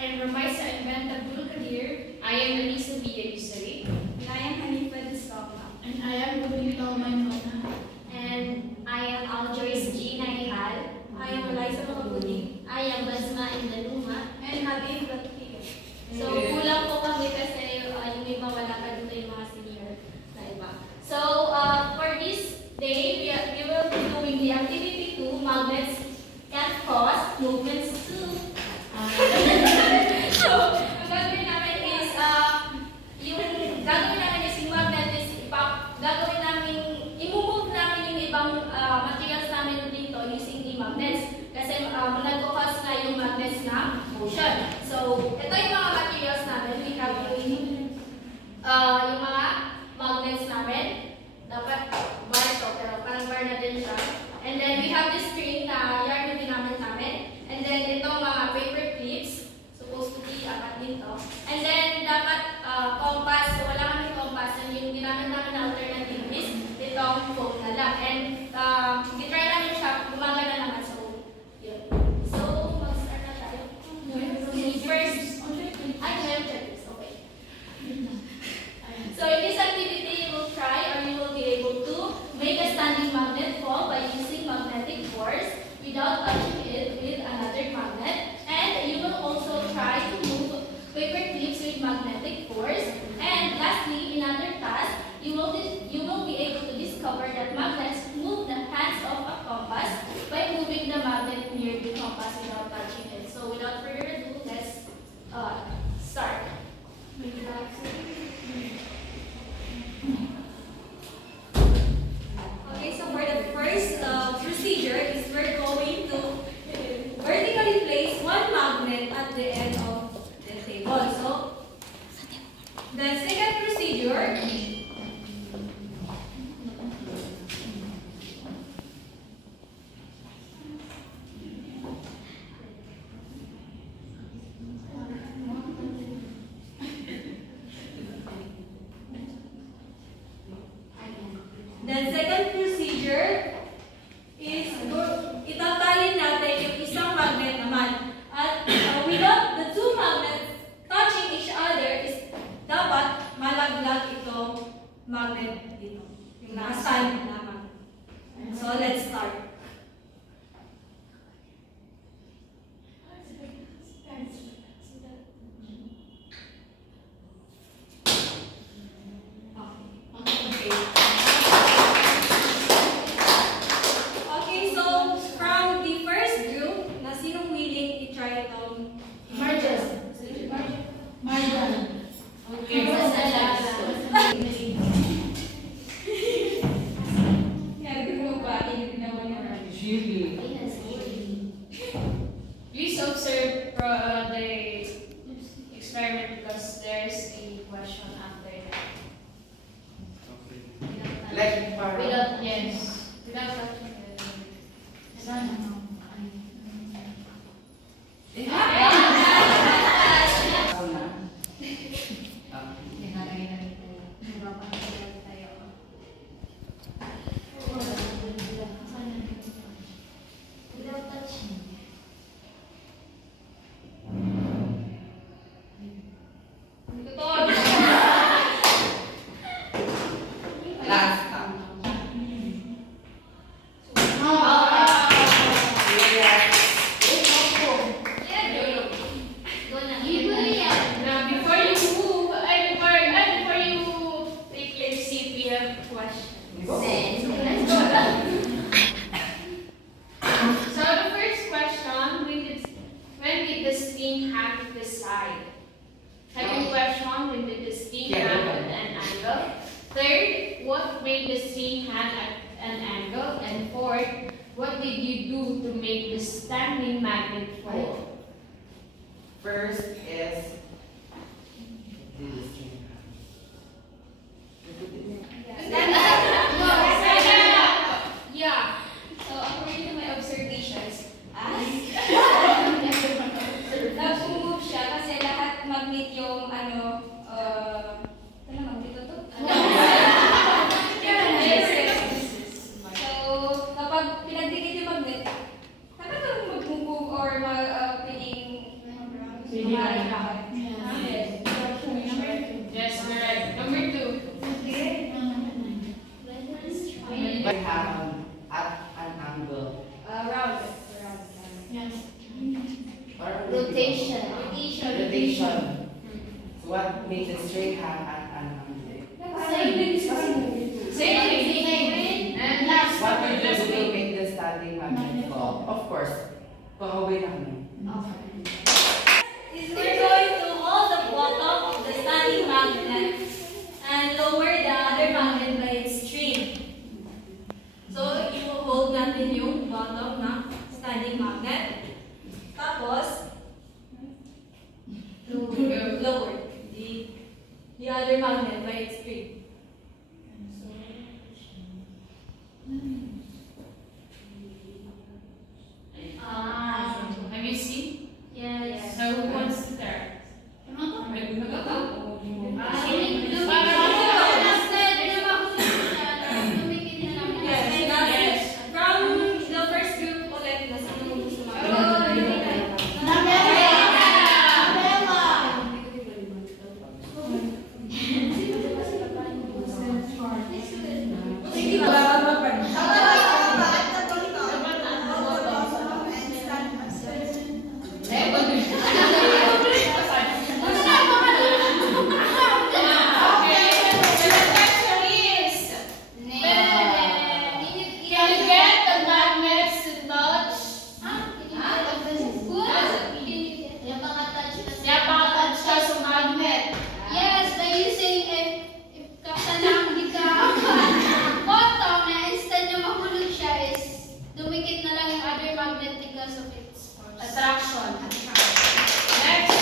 I am Ramaisa Invent Abdul Kadir. I am Anisa Villa Yusari. And I am Hanifa Discoma. And I am Rubinito Maynona. And I am Aljoyce G. Nahihal. I am Eliza Makabudi. I am Basma Indaluma. And Habib Batio. So, kulang po kami kasi yung iba wala pa dito yung mga senior na iba. So, for this day, we will be doing the activity 2, magnets can cause movements too. So, ang gagawin namin is, yung magnet is, gagawin namin, i-move namin yung ibang materials namin dito using the magnets. Kasi nag-cause na yung magnets na motion. So, ito yung mga materials namin. We have yung mga magnets namin. Dapat bar to, pero parang bar na din siya. And then, we have this string na yarn yung ginamit namin. And then, itong mga paper clips, supposed to be apat dito. And then, dapat compass. So, wala kami compass. And yung ginamit namin na alternative is itong foam na lang. And, try namin siya, gumagana naman. So, yun. So, mag-start na tayo. First, okay. So, in this activity, you will try or you will be able to make a standing magnet fall by using magnetic force without touching it with another magnet. And you will also try to move paper clips with magnetic force. And lastly, in other task, you will be able to discover that magnets move the hands of a compass by moving the magnet near the compass without touching it. So without further ado, let's start. Okay, so for the first procedure is we're going to vertically place one magnet at the end of the table. So the second procedure is itatalin natin yung isang magnet naman. At without the two magnets touching each other is dapat malaglag itong magnet dito. Yung naka-stand na magnet. So let's start. Please observe the experiment because there's a question after that. Without touching it. Second question, when did the steam hand at an angle? Third, what made the steam hand at an angle? And fourth, what did you do to make the standing magnet fall? First is do the steam Yeah. So according to my observations, nag-move siya kasi lahat magnet yung magnet to? So kapag pinagdikit yung magnet, talagang mag-move or piling rotation. So what made the string have an magnet? Same. And last What one. did you do to make the standing magnet fall? Of course, pahaway namin. Is we're going to hold the bottom of the standing magnet and lower the other magnet by its string. So, i-hold natin yung bottom ng standing magnet. Tapos, lower the other magnet by its string. Have you seen? Yes. So who wants to start? Yes. From the first group ulit, nasa anong gusto mo? Yes, by using if katanang di ka bottom na instead na mahulog siya is dumikit na lang yung other magnet because of its force. Attraction. Next.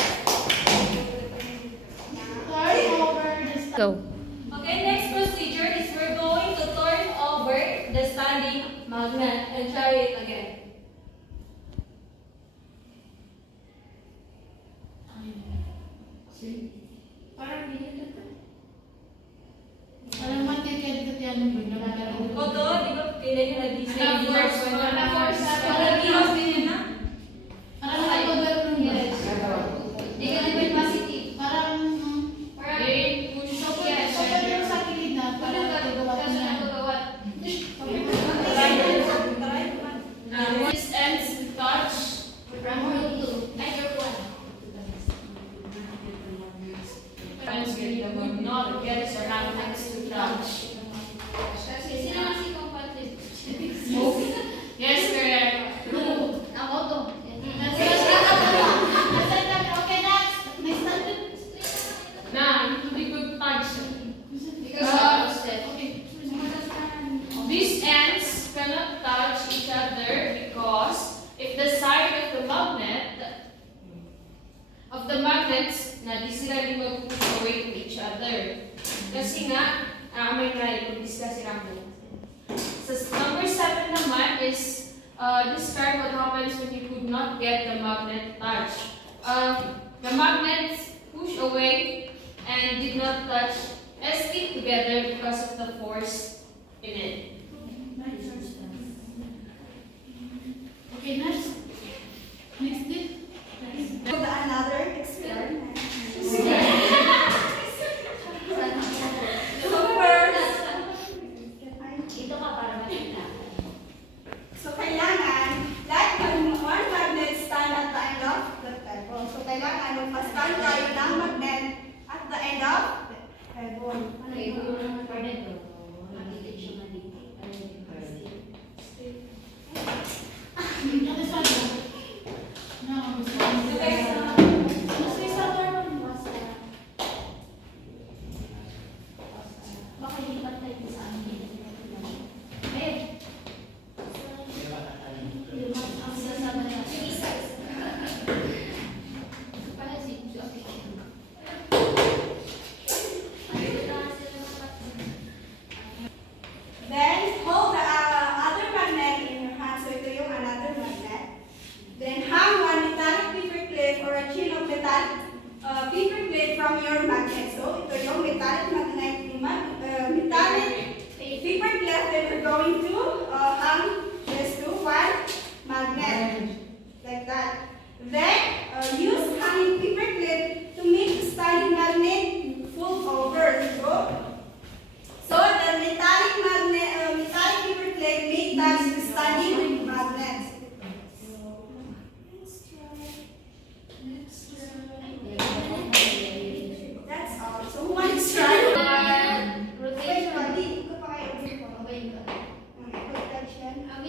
Go. Okay, next procedure is we're going to turn over the standing magnet and try it again. Parang matikid yan yung bigla. Koto, di ba kailangan na di Na-force ko na. Na-force na. Parang bihos din na. Parang nakakover ng yes. Negative positive. Parang, Okay, push up. Yes. kapag yung sa kilid na, parang nagagawa ko na. This ends to touch. Friends get the word not gets or magnets to touch. Sino nga si compatible? Yes, correct. Ang auto. Okay, next. Next natin. Now, it will be good touch. Because of step. Okay. These ends cannot touch each other because if the side of the magnets na di sila rin mag-push away to each other. Kasi nga, may try i-discuss lang po. So, number 7 naman is describe what happens when you could not get the magnet touch. The magnets push away and did not touch stick together because of the force in it. Okay, next. Next dip. Another experiment. So, kailangan, like one magnet stand at the end of the table. So, kailangan magpa-stand tayo ng magnet at the end of the table.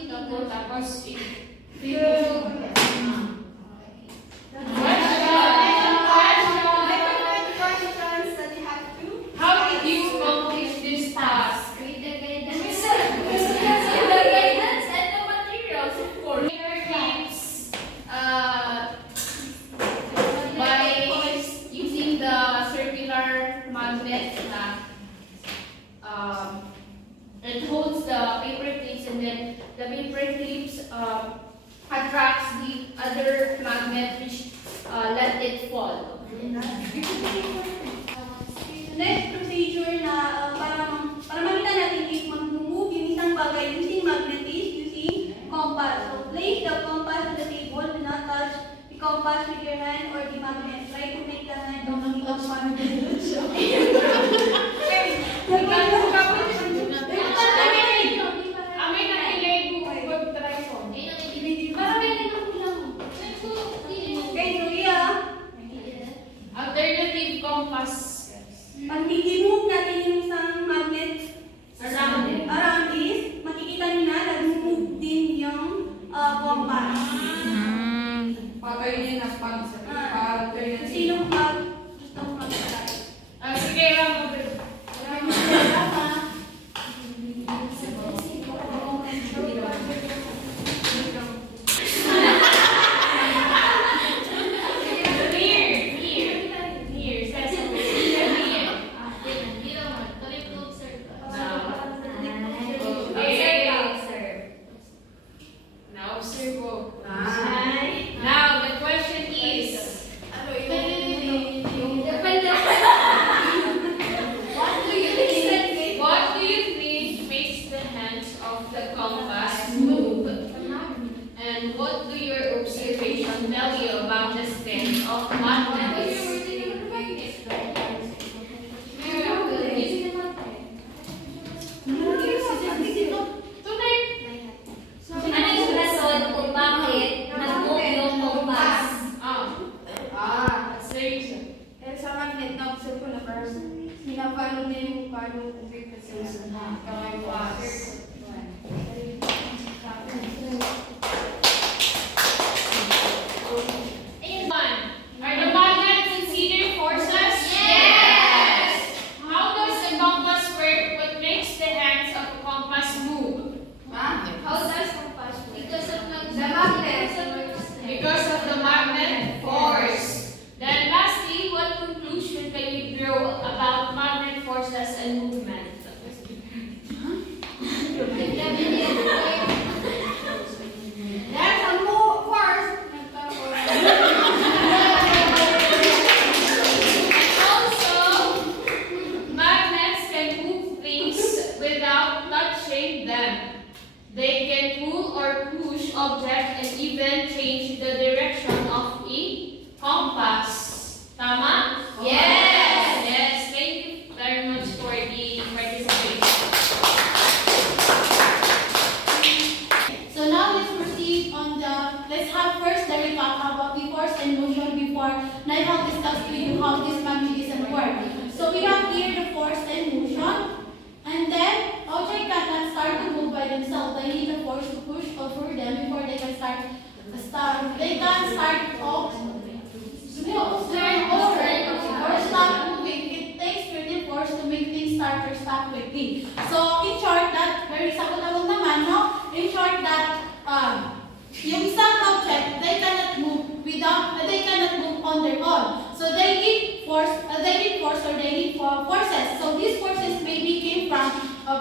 Tapos, Questions that you have to. how did you accomplish this task? Paper clips, by using the circular magnet na it holds the paper clips, and then the paper clips attracts the other magnet which let it fall. Next procedure na para makita natin if mag-move yung isang bagay using magnet is using compass. So place the compass on the table. Do not touch the compass with your hand or the magnet. Try to make the hand of the compass. Okay, so Alternative compass. pag i-move natin yung isang magnet around is, makikita nyo na nag-move din yung compass. Pagkayo din ang pag-turn. Sinong gustong mag-try? Sige, now the question is, what do you think makes the hands of the compass move? And what do your observation tell you about the strength of magnets? That's the reason. Sa magnet na observe ko na parang sinapalo niya yung paano frequencies. Are the magnets considered forces? Yes! How does the compass work? What makes the hands of a compass move? Because of the magnet force. Then lastly, what conclusion can you draw about magnet forces and movement? There's a more force. Also, magnets can move things without touching them. They can pull or push objects and even change the direction of a compass. Tama? Yes! Yes, thank you very much for the participation. So now let's proceed on let's have first the recap about the force and motion before I have discussed with you how this mechanism works. So we have here the force and motion, and then object cannot start to move by themselves. They need the force to push over them before they can start off. Or stop moving. It takes certain force to make things start or stop quickly. So in short, that very sabotable naman, no? In short, that yung isang object, they cannot move on their own. So they need force or they need forces. So these forces maybe came from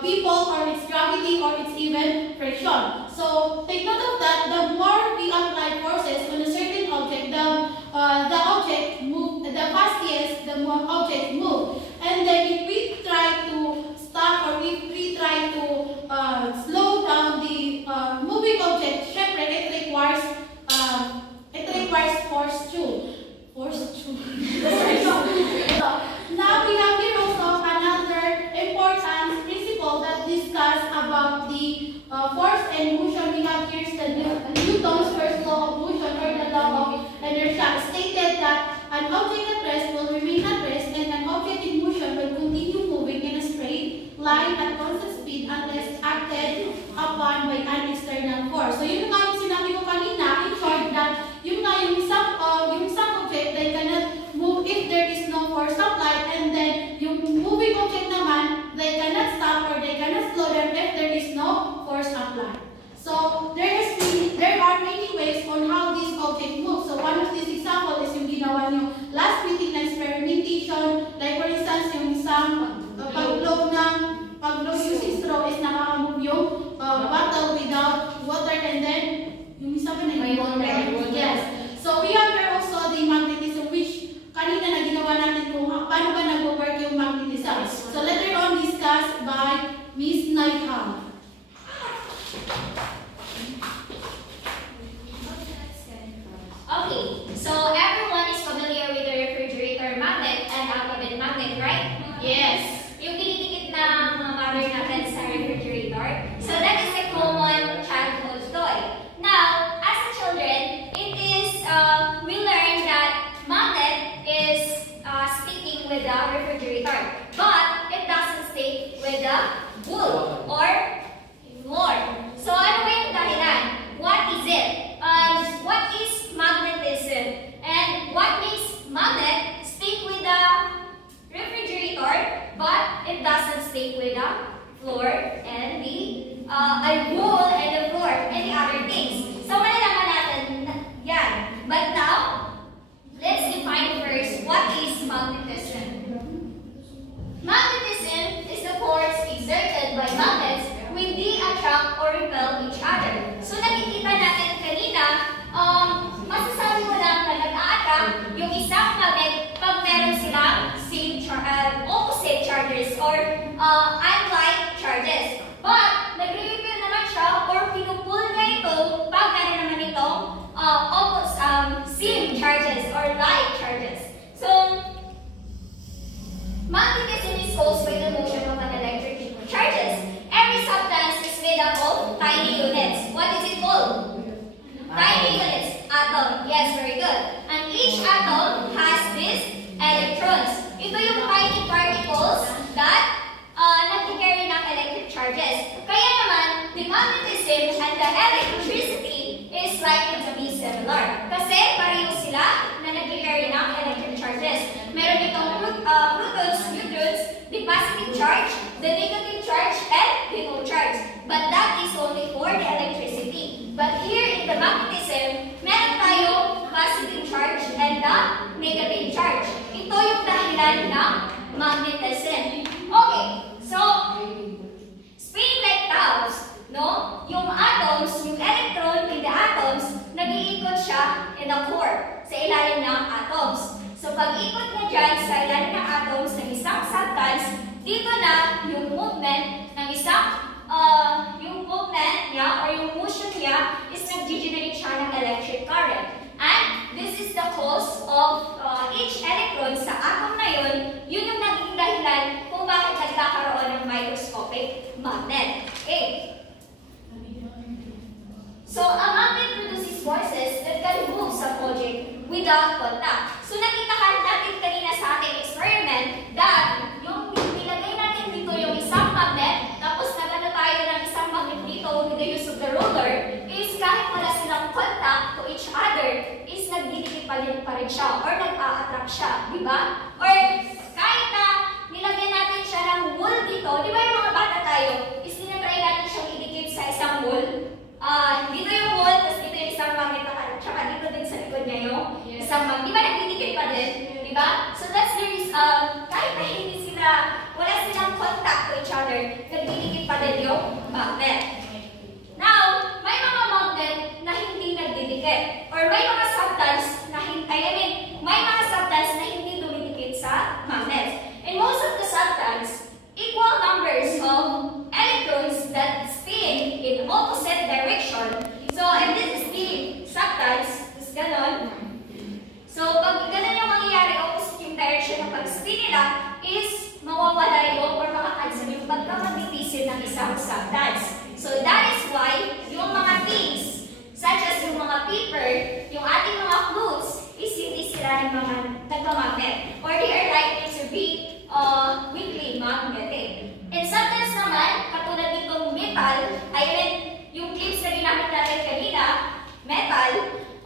people, or its gravity, or its even friction. So take note of that. The more we apply forces on a certain object, the object move. The fastest, the more object move. And then if we try to stop, or if we try to slow down the moving object, syempre it requires force too. Now we have here also another important principle that discuss about the force and motion. We have here the Newton's first law of motion, or the law of inertia, stated that an object at rest will remain at rest, and an object in motion will continue moving in a straight line at constant speed unless acted upon by an external slow them if there is no force applied. So there are many ways on how this object moves. So one of these example is yung ginawa nyo last meeting na experimentation. Like for instance, yung isang pag-blow using straw is nakaka-move yung bottle without water, and then yung isa pa na yung water. Yes. So we have here also the magnetism, which kanina na ginawa natin kung paano ba nag-work yung magnetism. So later on discussed by Miss Neiham. Okay, so everyone is familiar with the refrigerator magnet and alphabet magnet, right? Yes. Yung dinidikit na mga mother natin sa refrigerator. So that is a common childhood toy. Now, as a children, it is, we learned that magnet is sticking with the refrigerator. But it doesn't stick with the wood or floor. So ano ba yung dahilan? What is it? What is magnetism? And what makes magnet stick with the refrigerator, but it doesn't stick with the floor and the wool and the floor and the other things. So malalaman natin yan. But now, let's define first what is magnetism. Magnetism is the force exerted by magnets when they attract or repel each other. So nakikita natin kanina, masasabi mo lang na nag-a-attract yung isang magnet pag meron silang opposite charges or unlike charges. But nagre-repel naman siya or pinupull niya ito pag meron naman itong same charges or like charges. So, magnetism is caused by the motion of an electric charges. Every substance is made up of tiny units. What is it called? Tiny units. Atom. Yes, very good. And each atom has these electrons. Ito yung tiny particles that nag-carry ng electric charges. Kaya naman, the magnetism and the electricity is likely to be similar. Kasi pareho sila na nag-carry ng electric charges. Meron itong protons, neutrons, the positive charge, the negative charge, and the no charge. But that is only for the electricity. But here in the magnetism, meron tayong positive charge and the negative charge. Ito yung dahilan ng magnetism. Okay, so spinning like tops, no? Yung atoms, yung electron in the atoms, nag-iikot siya in the core, sa ilalim ng atoms. So pag-ikot niya dyan sa ilalim ng atoms ng isang substance, dito na yung movement ng isang yung movement niya or yung motion niya is nag-generate siya ng electric current. And this is the cause of each electron sa atom na yun, yun yung naging dahilan kung bakit nagkakaroon ng microscopic magnet. Okay. So, a magnet produces forces that can move some object without contact. So, nakita natin kanina sa ating experiment that yung nilagay natin dito yung isang magnet, tapos nagano tayo ng isang magnet dito with the use of the ruler, is kahit wala silang contact to each other, is nagdidikit pa rin siya or nag-a-attract siya, di ba? Or kahit na nilagyan natin siya ng wool dito, di ba yung mga bata tayo, is tinatry natin siyang idikit sa isang wool. Dito yung wool, tapos dito yung isang magnet, tsaka dito din sa likod niya yung isang magnet. Di ba nagdidikit pa din? Di ba? So that's the reason, kahit na hindi sila, wala silang contact to each other, nagdidikit pa din yung magnet. Now, may mga magnet na hindi nagdidikit. Or may mga substance na may mga substance na hindi dumidikit sa magnets. And most of the substance, equal numbers of electrons that spin in opposite direction. So, and this is the substance, is ganon. So, pag ganon yung mangyayari, opposite yung direction ng pag-spin nila, is mawawala yung or makakansel yung pagkamagnetism ng isang substance. So, that is why yung mga things, such as yung mga paper, yung ating mga clothes, is hindi sila ng mga nagmamagnet. Or they are likely to be weakly magnetic. And sometimes naman, katulad nitong metal, yung clips na ginamit natin kanina, metal,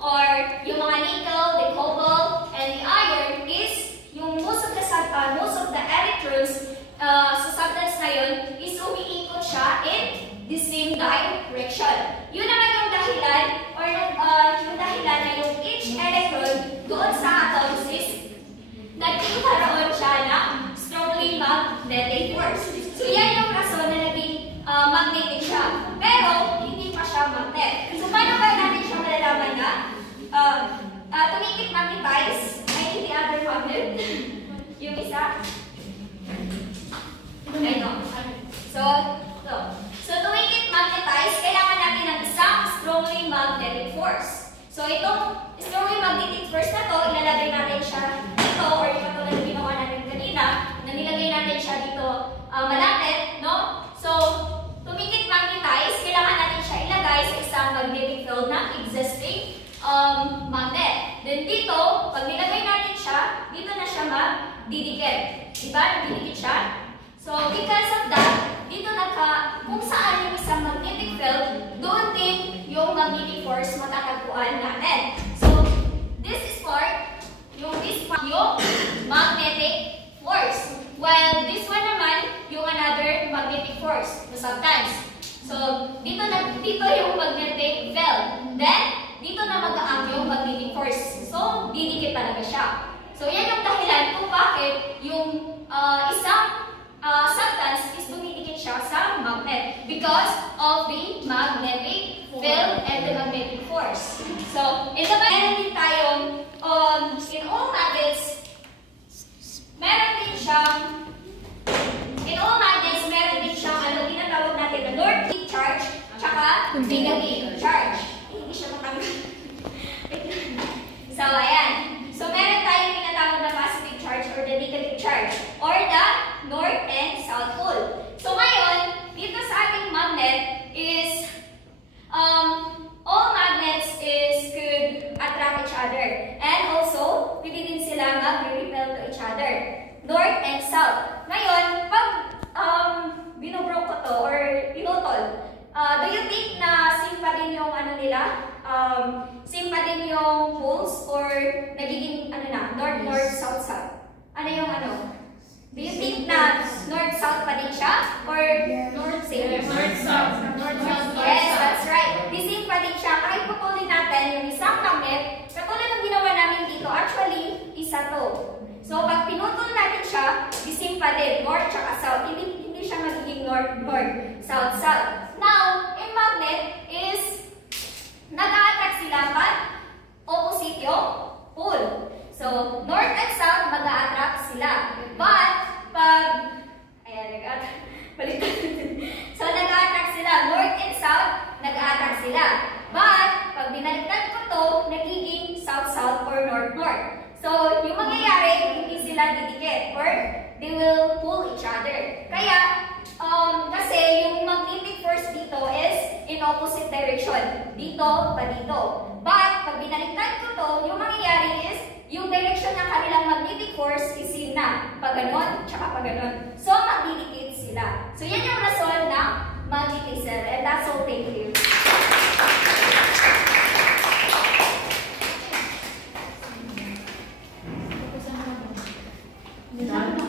or yung mga nickel, the cobalt, and the iron, is yung most of the electrons sa substance na yun, is umiikot siya in the same direction. Yun naman yung dahilan or yung dahilan na yung each electron doon sa atoms is nagkakaroon siya ng strongly magnetic force. So yan yung rason na naging magnetic siya. Pero hindi pa siya magnet. So paano ba natin siya malalaman na tumikit magnetize ay the other magnet? Yung isa? I know. So tumikit magnetize, kailangan natin ng isang strongly magnetic force. So itong strongly magnetic force na to, ilalagay natin siya dito, or yung katulad na ginawa natin kanina, na nilagay natin siya dito malapit, no? So, tumikit magnetize, kailangan natin siya ilagay sa isang magnetic field na existing magnet. Then dito, pag nilagay natin siya, dito na siya magdidikit. Diba? Nagdidikit siya. So, because of that, dito kung saan yung isang magnetic field, doon din yung magnetic force matatagpuan natin. So, this is part, yung magnetic force. While this one naman, yung another magnetic force, the substance. So, dito yung magnetic field. Then, dito na mag-aang yung magnetic force. So, didikit talaga siya. So, yan yung dahilan kung bakit yung isang substance is dumidikit siya sa magnet because of the magnetic field and the magnetic force. So, meron din tayong, in all magnets, meron din siyang tinatawag natin na north charge, tsaka negative charge. Hindi siya matanggal. So, ayan. So, meron tayong tinatawag na positive charge or the negative charge or the north and south pole. So, ngayon, dito sa ating magnet is, all magnets could attract each other. And also, pwede din sila mag-repel to each other. North and south. Ngayon, pag binobroke ko to or pinutol, do you think na same pa din yung same pa din yung poles or nagiging north, south? Ano yung Do you think na north-south pa din siya? Or north-south? North-south. Yes, that's right. The same pa din siya. Kahit pupulin natin yung isang magnet, katulad ng ginawa namin dito, actually, isa to. So, pag pinutol natin siya, the same pa din, north tsaka south. Hindi siya magiging north, south. Now, in magnet is, nag-a-attract sila pag opposite yung pole. So, north and south, mag-a-attract sila. But, So, nag-a-attract sila. North and south, nag-a-attract sila. But, pag binaliktad ko to, nagiging south-south or north-north. So, yung mangyayari, hindi sila didikit or they will pull each other. Kaya, kasi yung magnetic force dito is in opposite direction. Dito, pa dito. But, pag binaliktad ko to, yung mangyayari is yung direction ng kanilang magnetic force is yun na. Pag ganon, tsaka pag ganon. So, magdidikit sila. So, yan yung rason ng magnetism. And that's all. Thank you.